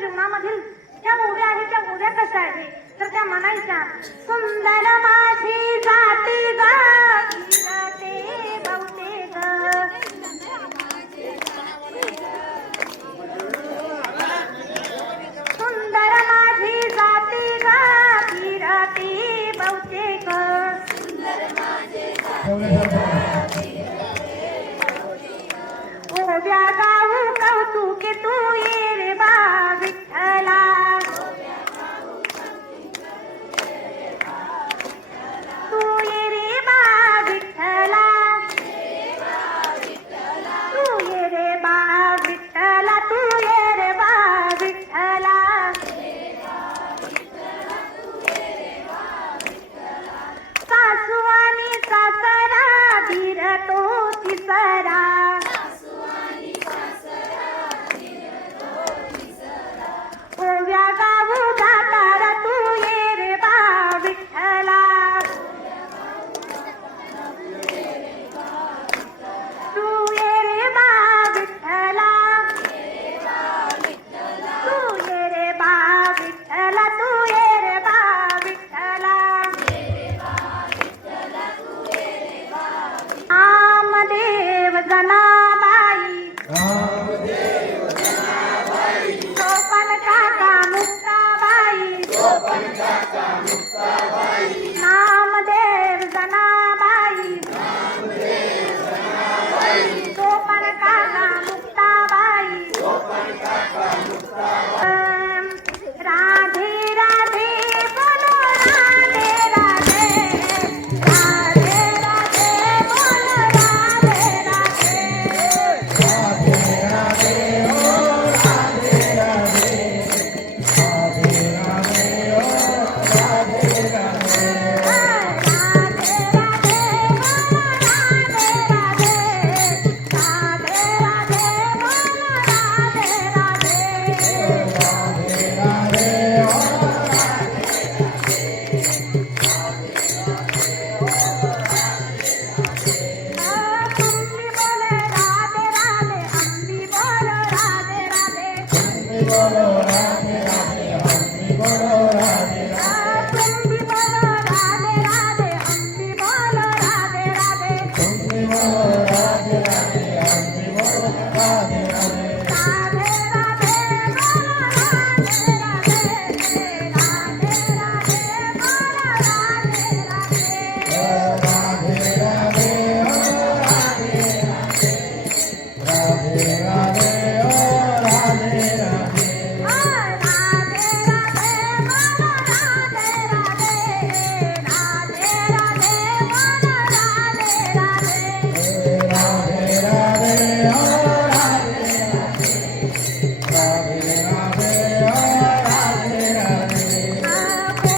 जीवनामधील त्या ओव्या आहेत, त्या ओव्या कशा आहेत तर त्या म्हणायच्या, सुंदर माझी जाती ग फिरते बहुते ग, सुंदर माझी जाती ग फिरते बहुते ग, ओव्या गाऊ कौतुके तू ये रे बा विठ्ठला, तू ये रे बा विठ्ठला, तू ये रे बा विठ्ठला, तू ये रे बा विठ्ठला, सासू आणि सासरा धीरतो तिसरा, ओव्या गाऊ जातार तू ये रे बा विठ्ठला, तू ये रे बा विठ्ठला, तू ये रे बा विठ्ठला, तू ये रे बा विठ्ठला, नामदेव जनाबाई, सोपन काका मुक्ताबाई, नामदेव जनाबाई, सोपन काका मुक्ताबाई, राधे राधे बोलो राधे राधे, राधे राधे बोलो राधे राधे, बोलो